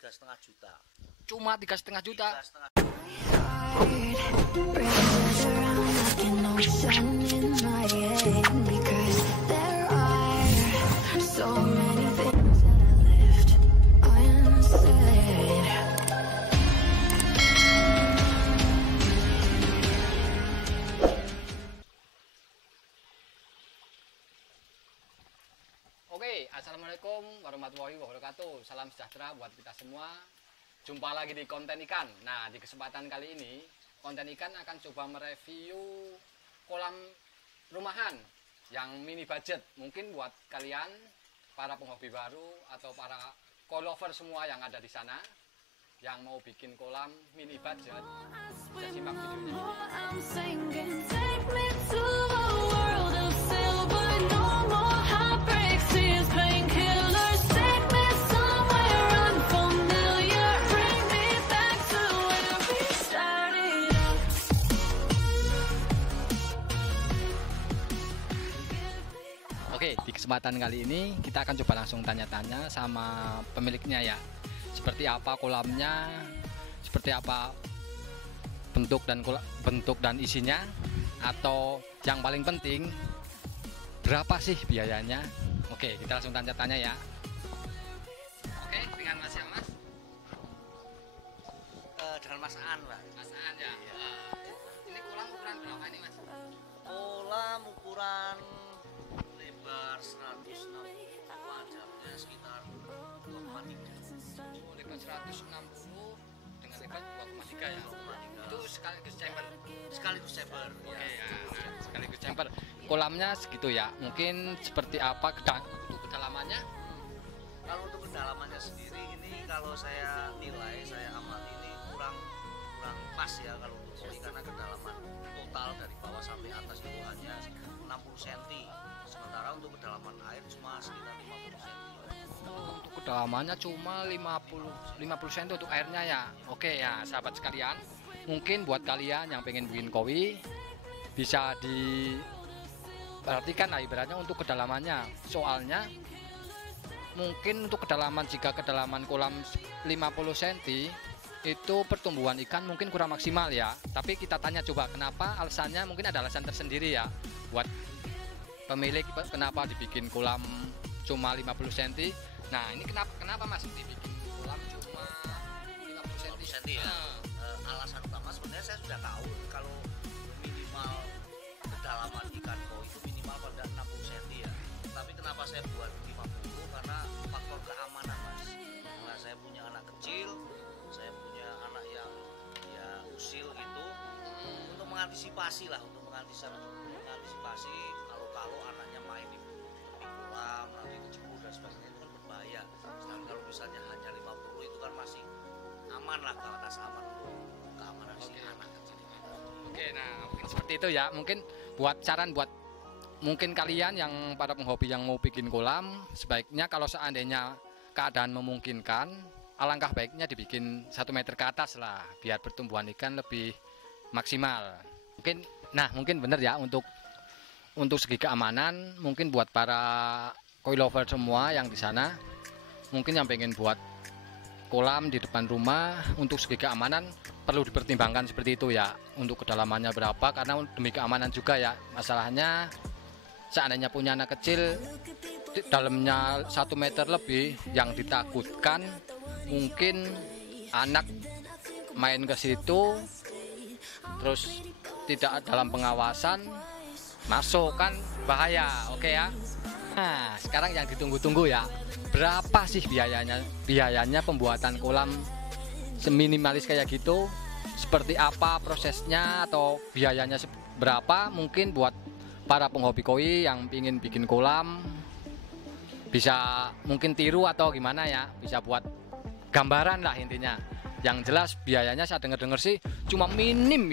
3,5 juta. Cuma 3,5 juta. 3,5. Oke, assalamualaikum warahmatullahi wabarakatuh. Salam sejahtera buat kita semua. Jumpa lagi di konten ikan. Nah, di kesempatan kali ini konten ikan akan coba mereview kolam rumahan yang mini budget. Mungkin buat kalian para penghobi baru atau para co-lover semua yang ada di sana yang mau bikin kolam mini budget, bisa simak videonya. Oke, di kesempatan kali ini kita akan coba langsung tanya-tanya sama pemiliknya ya. Seperti apa kolamnya, seperti apa bentuk dan isinya, atau yang paling penting berapa sih biayanya. Oke, kita langsung tanya-tanya ya. Oke, dengan Mas ya, Mas? Dengan Mas Aan, Pak. Mas Aan ya. Iya. Ini kolam ukuran berapa ini, Mas? Kolam ukuran lebar 160, panjangnya sekitar 2,3. Oh, lebar 160 dengan lebar 2,3 ya. 2,3. Itu sekaligus chamber. Sekaligus chamber. Oke ya, nah, sekaligus chamber. Kolamnya segitu ya. Mungkin seperti apa untuk kedalamannya? Kalau untuk kedalamannya sendiri ini kalau saya nilai, saya amati ini kurang pas ya kalau untuk koi, karena kedalaman total dari bawah sampai atas itu hanya 60 cm. Sementara untuk kedalaman air cuma sekitar 50 cm. Oh, untuk kedalamannya cuma 50 cm untuk airnya ya. Oke ya, sahabat sekalian. Mungkin buat kalian yang pengen bikin koi bisa diperhatikan lah ibaratnya untuk kedalamannya. Soalnya mungkin untuk kedalaman, jika kedalaman kolam 50 cm itu pertumbuhan ikan mungkin kurang maksimal ya. Tapi kita tanya coba kenapa, alasannya mungkin ada alasan tersendiri ya buat pemilik kenapa dibikin kolam cuma 50 cm. Nah, ini kenapa Mas dibikin kolam cuma 50 cm Ya. Alasan utama sebenarnya saya sudah tahu kalau minimal kedalaman ikan koi itu minimal pada 60 cm ya. Tapi kenapa saya buat 50? Karena faktor keamanan, Mas. Karena saya punya anak kecil, saya punya anak yang ya usil gitu, untuk mengantisipasi kalau anaknya main di tepi kolam nanti kecebur dan sebagainya, itu kan berbahaya. Sedangkan kalau misalnya hanya 50 itu kan masih aman lah, batas aman untuk keamanan si anak kecil. Oke, nah mungkin seperti itu ya. Mungkin buat saran buat mungkin kalian yang para penghobi yang mau bikin kolam, sebaiknya kalau seandainya keadaan memungkinkan, alangkah baiknya dibikin 1 meter ke atas lah, biar pertumbuhan ikan lebih maksimal. Mungkin bener ya untuk segi keamanan. Mungkin buat para koi lover semua yang di sana, mungkin yang pengen buat kolam di depan rumah, untuk segi keamanan perlu dipertimbangkan seperti itu ya. Untuk kedalamannya berapa, karena demi keamanan juga ya. Masalahnya seandainya punya anak kecil, dalamnya 1 meter lebih, yang ditakutkan mungkin anak main ke situ terus tidak dalam pengawasan, masuk kan bahaya. Oke ya. Nah, sekarang yang ditunggu-tunggu ya, berapa sih biayanya pembuatan kolam seminimalis kayak gitu? Seperti apa prosesnya atau biayanya berapa? Mungkin buat para penghobi koi yang ingin bikin kolam bisa mungkin tiru atau gimana ya, bisa buat gambaran lah intinya. Yang jelas biayanya saya dengar sih cuma minim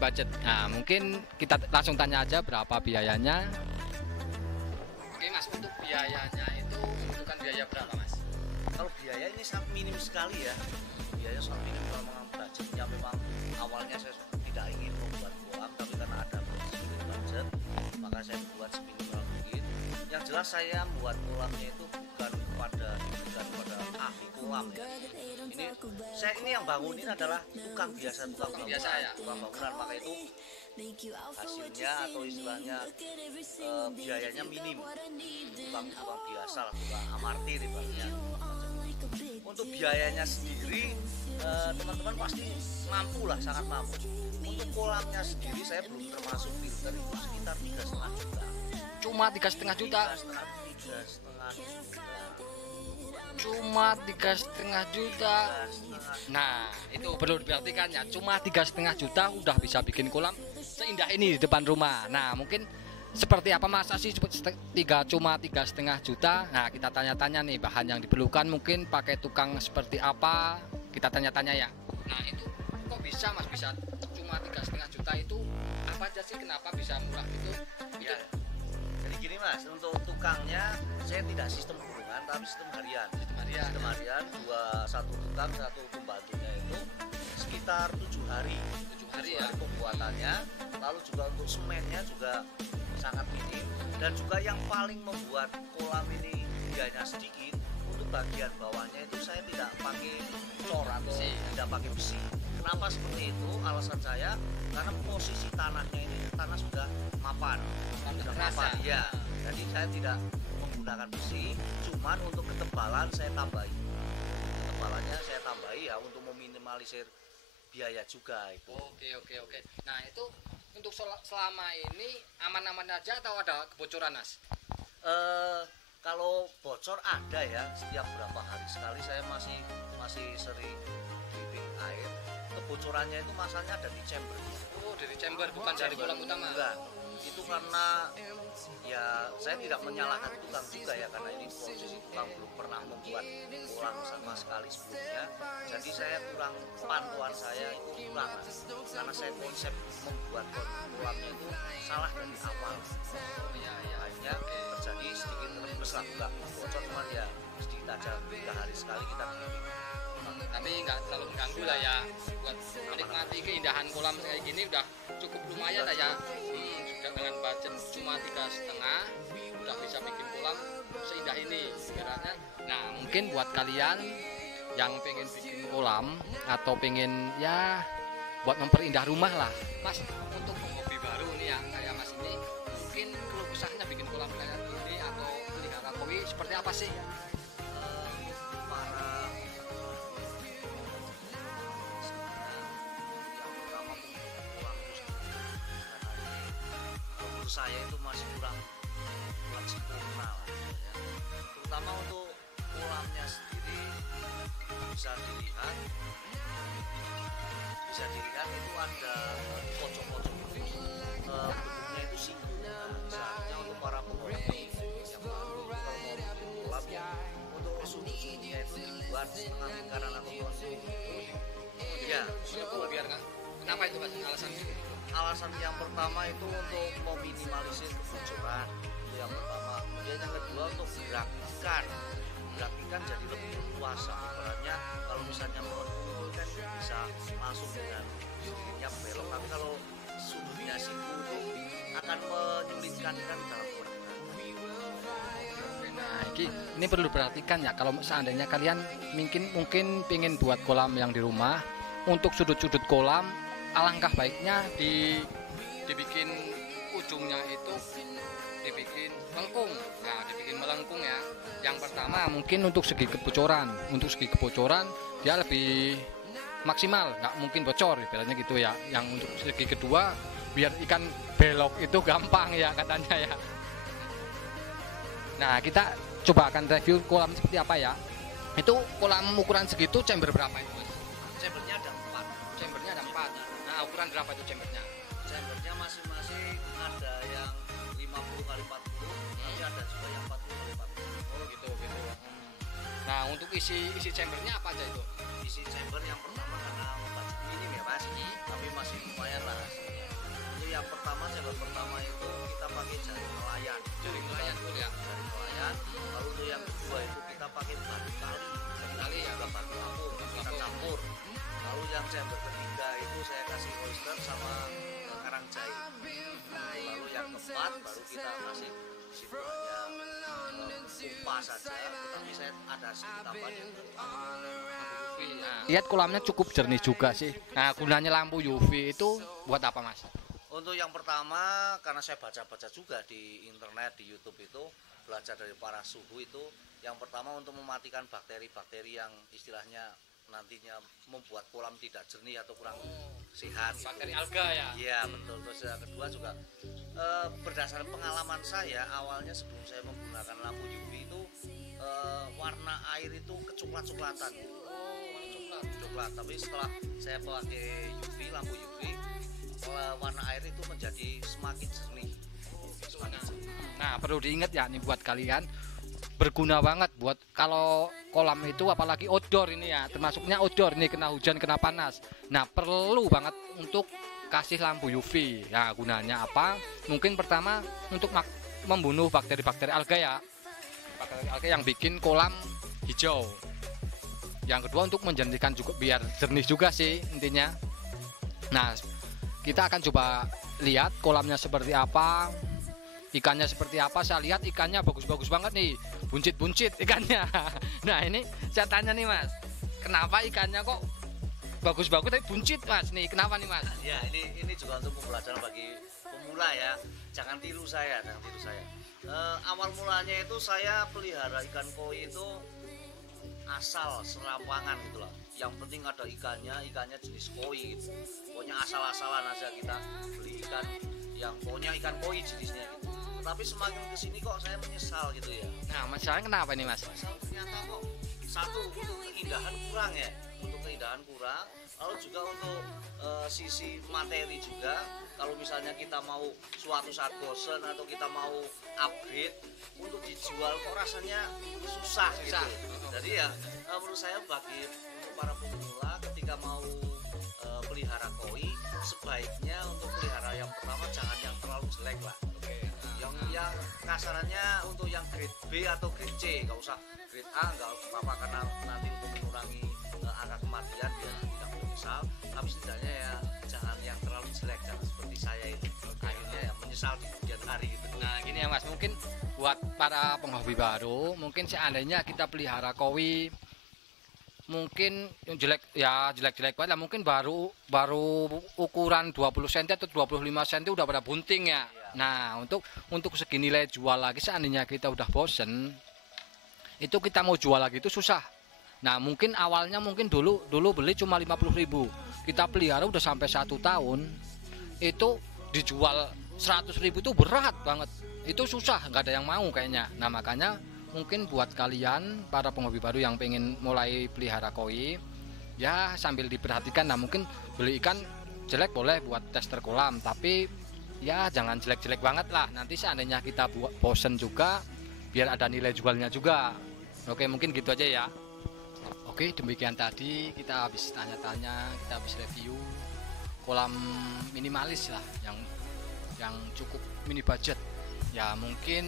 budget. Nah, mungkin kita langsung tanya aja berapa biayanya. Oke Mas, untuk biayanya itu bukan biaya berapa Mas? Kalau biaya ini sangat minim sekali ya. Biaya sangat minim kalau memang budgetnya memang awalnya saya tidak ingin membuat kolam, tapi karena ada budget maka saya buat seminimal mungkin. Yang jelas saya buat kolamnya itu bukan pada ahli kolam ya. Ini yang bangunin adalah tukang biasa, tukang Biasa ya. tukang bangunan, maka itu hasilnya atau istilahnya biayanya minim. Tukang biasa lah, tukang amatir ibaratnya. Untuk biayanya sendiri teman-teman pasti mampu lah, sangat mampu. Untuk kolamnya sendiri saya belum termasuk filter itu sekitar 3,5 juta. Cuma 3,5 juta. 3,5 juta. Cuma 3,5 juta. Nah, itu perlu diperhatikan ya. Cuma 3,5 juta udah bisa bikin kolam seindah ini di depan rumah. Nah, mungkin seperti apa masa sih cuma 3,5 juta. Nah, kita tanya-tanya nih bahan yang diperlukan, mungkin pakai tukang seperti apa, kita tanya-tanya ya. Nah, itu kok bisa Mas bisa cuma 3,5 juta itu apa aja sih, kenapa bisa murah gitu? Ya. Jadi gini Mas, untuk tukangnya saya tidak sistem hubungan tapi sistem harian. Sistem harian satu tukang, satu pembantunya itu sekitar 7 hari. 7 hari ya pembuatannya. Lalu juga untuk semennya juga sangat minim, dan juga yang paling membuat kolam ini biayanya sedikit, untuk bagian bawahnya itu saya tidak pakai cor atau tidak pakai besi. Kenapa seperti itu? Alasan saya karena posisi tanahnya ini tanah sudah mapan, ya. Jadi saya tidak menggunakan besi, cuman untuk ketebalan saya tambahi. Ketebalannya saya tambahi ya untuk meminimalisir biaya juga itu. Oke. Nah, itu untuk selama ini aman-aman aja atau ada kebocoran Mas? Kalau bocor ada ya, setiap berapa hari sekali saya masih sering dripping air. Kebocorannya itu masalahnya ada di chambernya. Oh, dari chamber bukan dari kolam utama. Enggak. Itu karena ya saya tidak menyalahkan tukang juga ya, karena ini posisi tukang belum pernah membuat kolam sama sekali sebelumnya. Jadi saya kurang, pantauan saya itu kurang, karena saya konsep membuat kolamnya itu salah dari awal. Ya akhirnya terjadi sedikit rembes lah, enggak bocor, cuman ya sedikit aja, 3 hari sekali kita cleaning. Tapi nggak terlalu mengganggu lah ya, buat menikmati keindahan kolam kayak gini udah cukup lumayan lah ya. Sudah dengan budget cuma 3,5 udah bisa bikin kolam seindah ini ibaratnya. Nah, mungkin buat kalian yang pengen bikin kolam atau pengen ya buat memperindah rumah lah Mas, untuk hobi baru nih ya kayak Mas ini, mungkin keluh kesahnya bikin kolam kayak gini atau pelihara koi seperti apa sih? Saya itu masih kurang sempurna lah, ya. Terutama untuk kolamnya sendiri bisa dilihat itu ada pojok-pojok itu bentuknya itu siku. Seharusnya untuk para penghuni yang baru kalau mau bikin kolam ya, untuk sudut-sudutnya itu dibuat setengah lingkaran atau ya, biar nggak. Kenapa itu Mas alasannya? Alasan yang pertama itu untuk meminimalisir kebocoran, itu yang pertama. Kemudian yang kedua untuk gerakan jadi lebih luasa. Ibaratnya kalau misalnya menurun kan bisa langsung dengan sendirinya belok, tapi kalau sudutnya siku itu akan menyulitkan kan dalam bergerak. Nah, ini perlu diperhatikan ya, kalau seandainya kalian mungkin pengen buat kolam yang di rumah, untuk sudut-sudut kolam alangkah baiknya dibikin ujungnya itu dibikin melengkung. Nah, dibikin melengkung ya. Yang pertama mungkin untuk segi kebocoran dia lebih maksimal, nggak mungkin bocor ibaratnya gitu ya. Yang untuk segi kedua biar ikan belok itu gampang ya katanya ya. Nah, kita coba akan review kolam seperti apa ya. Itu kolam ukuran segitu chamber berapa itu Mas? Chambernya ada 4. Chambernya ada 4. Nah, ukuran berapa itu chambernya? Chambernya masing-masing ada yang 50 x 40, tapi ada juga yang 40 x 40. Oh gitu. Nah, untuk isi chambernya apa aja itu? Isi chamber yang pertama karena budget minim ya Mas, tapi masih lumayan lah hasilnya. Untuk yang pertama, chamber pertama itu kita pakai jaring nelayan. Jaring nelayan tuh ya. Jaring nelayan. Lalu untuk yang kedua itu kita pakai batu kali ya, batu apung kita campur. Lalu yang chamber ketiga itu saya kasih oyster sama karang jahe. Lalu yang keempat baru kita kasih situ aja pompa saja, tapi saya ada sedikit tambahan yang Lihat kolamnya cukup jernih juga sih. Nah, gunanya lampu UV itu buat apa, Mas? untuk yang pertama, karena saya baca-baca juga di internet, di YouTube itu, belajar dari para suhu itu, yang pertama untuk mematikan bakteri-bakteri yang istilahnya nantinya membuat kolam tidak jernih atau kurang sehat. Bakteri alga ya? Iya betul. Terus yang kedua juga berdasarkan pengalaman saya, awalnya sebelum saya menggunakan lampu UV itu warna air itu kecoklat-coklatan. Coklat. Tapi setelah saya pakai UV, lampu UV, warna air itu menjadi semakin jernih. Nah, perlu diingat ya nih buat kalian, berguna banget buat kalau kolam itu, apalagi outdoor ini ya, termasuknya outdoor ini, kena hujan, kena panas. Nah, perlu banget untuk kasih lampu UV. Nah, gunanya apa? Mungkin pertama untuk membunuh bakteri-bakteri alga ya, bakteri alga yang bikin kolam hijau. Yang kedua untuk menjernihkan juga, biar jernih juga sih intinya. Nah, kita akan coba lihat kolamnya seperti apa, ikannya seperti apa. Saya lihat ikannya bagus-bagus banget nih, buncit-buncit ikannya. Nah, ini saya tanya nih, Mas, kenapa ikannya kok bagus-bagus tapi buncit, Mas? Nih, kenapa nih, Mas? Ya, ini juga untuk pembelajaran bagi pemula ya. Jangan tiru saya, jangan tiru saya. Awal mulanya itu saya pelihara ikan koi itu asal serampangan gitu lah. Yang penting ada ikannya jenis koi gitu. Pokoknya asal-asalan aja kita beli ikan yang pokoknya ikan koi jenisnya gitu. Tapi semakin kesini kok saya menyesal gitu ya. Nah, masalahnya kenapa nih, Mas? Ternyata kok satu untuk keindahan kurang ya, untuk keindahan kurang. Lalu juga untuk sisi materi juga, kalau misalnya kita mau suatu saat bosen atau kita mau upgrade untuk dijual kok rasanya susah gitu. Jadi ya menurut saya bagi untuk para pemula ketika mau pelihara koi, sebaiknya untuk pelihara yang pertama jangan yang terlalu jelek lah. Yang kasarannya untuk yang grade B atau grade C, nggak usah grade A, nggak apa-apa karena nanti untuk mengurangi angka kematian biar tidak menyesal. Tapi setidaknya ya jangan yang terlalu jelek, jangan seperti saya itu akhirnya ya menyesal di kemudian hari gitu. Nah, gini ya, Mas, mungkin buat para penghobi baru, mungkin seandainya kita pelihara koi, mungkin yang jelek-jelek banget lah, mungkin baru ukuran 20 cm atau 25 cm udah pada bunting ya. Nah, untuk segi nilai jual lagi, seandainya kita udah bosen, itu kita mau jual lagi itu susah. Nah, mungkin awalnya dulu beli cuma 50.000, kita pelihara udah sampai 1 tahun, itu dijual 100.000 itu berat banget, itu susah, nggak ada yang mau kayaknya. Nah, makanya mungkin buat kalian para penghobi baru yang pengen mulai pelihara koi, ya sambil diperhatikan. Nah, mungkin beli ikan jelek boleh buat tester kolam, tapi ya jangan jelek-jelek banget lah. Nanti seandainya kita bosen juga, biar ada nilai jualnya juga. Oke, mungkin gitu aja ya. Oke, demikian tadi kita habis tanya-tanya, kita habis review kolam minimalis lah, yang cukup mini budget. Ya mungkin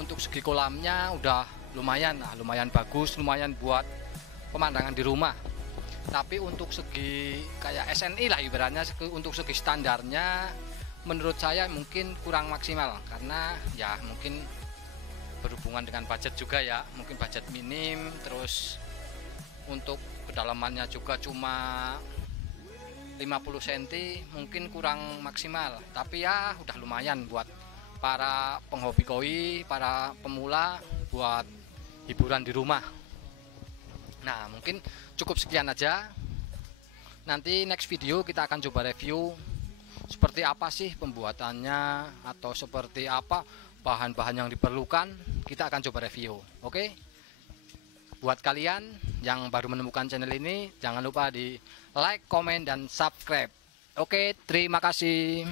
untuk segi kolamnya udah lumayan lah, lumayan bagus, lumayan buat pemandangan di rumah. Tapi untuk segi kayak SNI lah ibaratnya, untuk segi standarnya menurut saya mungkin kurang maksimal, karena ya mungkin berhubungan dengan budget juga ya, mungkin budget minim, terus untuk kedalamannya juga cuma 50 cm, mungkin kurang maksimal. Tapi ya udah lumayan buat para penghobi koi, para pemula, buat hiburan di rumah. Nah, mungkin cukup sekian aja. Nanti next video kita akan coba review seperti apa sih pembuatannya, atau seperti apa bahan-bahan yang diperlukan. Kita akan coba review. Oke, buat kalian yang baru menemukan channel ini, jangan lupa di like, komen, dan subscribe. Oke, terima kasih.